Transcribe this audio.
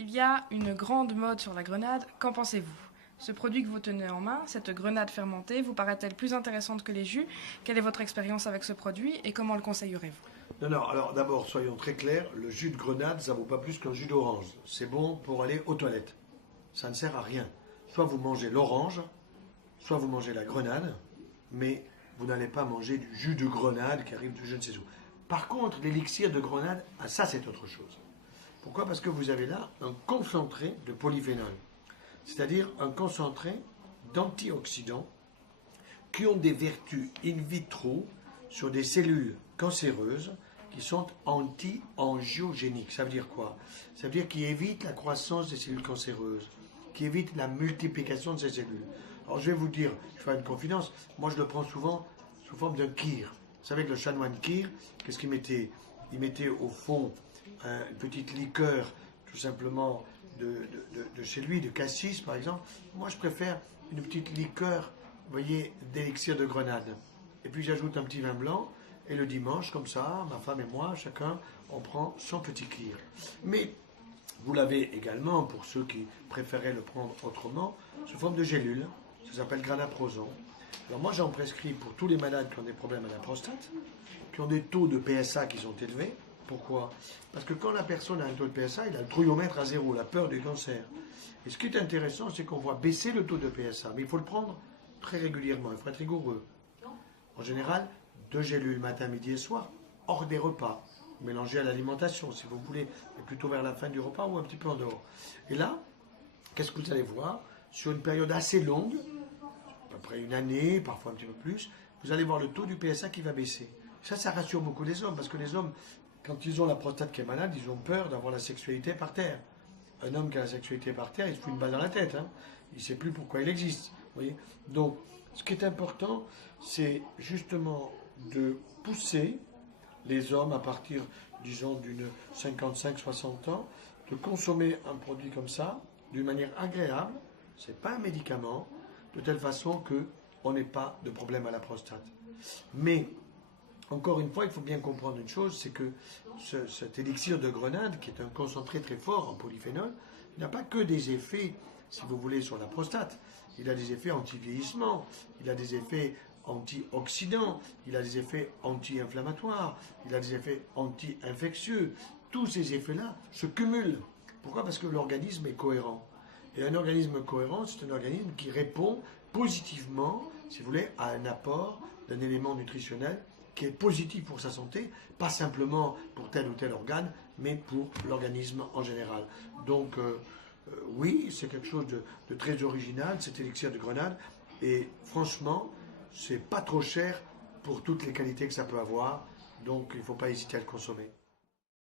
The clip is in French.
Il y a une grande mode sur la grenade, qu'en pensez-vous? Ce produit que vous tenez en main, cette grenade fermentée, vous paraît-elle plus intéressante que les jus? Quelle est votre expérience avec ce produit et comment le conseillerez-vous? Non, non, alors d'abord, soyons très clairs, le jus de grenade, ça vaut pas plus qu'un jus d'orange. C'est bon pour aller aux toilettes. Ça ne sert à rien. Soit vous mangez l'orange, soit vous mangez la grenade, mais vous n'allez pas manger du jus de grenade qui arrive de je ne sais où. Par contre, l'élixir de grenade, ah, ça c'est autre chose. Pourquoi? Parce que vous avez là un concentré de polyphénol, c'est-à-dire un concentré d'antioxydants qui ont des vertus in vitro sur des cellules cancéreuses qui sont anti-angiogéniques. Ça veut dire quoi? Ça veut dire qu'ils évitent la croissance des cellules cancéreuses, qui évitent la multiplication de ces cellules. Alors je vais vous dire, je fais une confidence, moi je le prends souvent sous forme d'un kir. Vous savez que le chanoine kir, qu'est-ce qu'il mettait? Il mettait au fond une petite liqueur, tout simplement, de chez lui, de cassis par exemple. Moi je préfère une petite liqueur, vous voyez, d'élixir de grenade. Et puis j'ajoute un petit vin blanc, et le dimanche, comme ça, ma femme et moi, chacun, on prend son petit kir. Mais vous l'avez également, pour ceux qui préféraient le prendre autrement, sous forme de gélule. Ça s'appelle granaproson. Alors moi, j'en prescris pour tous les malades qui ont des problèmes à la prostate, qui ont des taux de PSA qui sont élevés. Pourquoi? Parce que quand la personne a un taux de PSA, il a le trouillomètre à zéro, la peur du cancer. Et ce qui est intéressant, c'est qu'on voit baisser le taux de PSA, mais il faut le prendre très régulièrement, il faut être rigoureux. En général, 2 gélules matin, midi et soir, hors des repas, mélangées à l'alimentation, si vous voulez, mais plutôt vers la fin du repas ou un petit peu en dehors. Et là, qu'est-ce que vous allez voir? Sur une période assez longue, à peu près une année, parfois un petit peu plus, vous allez voir le taux du PSA qui va baisser. Ça rassure beaucoup les hommes, parce que les hommes, quand ils ont la prostate qui est malade, ils ont peur d'avoir la sexualité par terre. Un homme qui a la sexualité par terre, il se fout une balle dans la tête. Hein. Il ne sait plus pourquoi il existe. Vous voyez. Donc, ce qui est important, c'est justement de pousser les hommes à partir, disons, d'une 55-60 ans, de consommer un produit comme ça, d'une manière agréable. Ce n'est pas un médicament, de telle façon qu'on n'ait pas de problème à la prostate. Mais, encore une fois, il faut bien comprendre une chose, c'est que cet élixir de grenade, qui est un concentré très fort en polyphénol, il n'a pas que des effets, si vous voulez, sur la prostate. Il a des effets anti-vieillissement, il a des effets antioxydants, il a des effets anti-inflammatoires, il a des effets anti-infectieux. Tous ces effets-là se cumulent. Pourquoi? Parce que l'organisme est cohérent. Et un organisme cohérent, c'est un organisme qui répond positivement, si vous voulez, à un apport d'un élément nutritionnel qui est positif pour sa santé, pas simplement pour tel ou tel organe, mais pour l'organisme en général. Donc, oui, c'est quelque chose de très original, cet élixir de grenade, et franchement, c'est pas trop cher pour toutes les qualités que ça peut avoir, donc il ne faut pas hésiter à le consommer.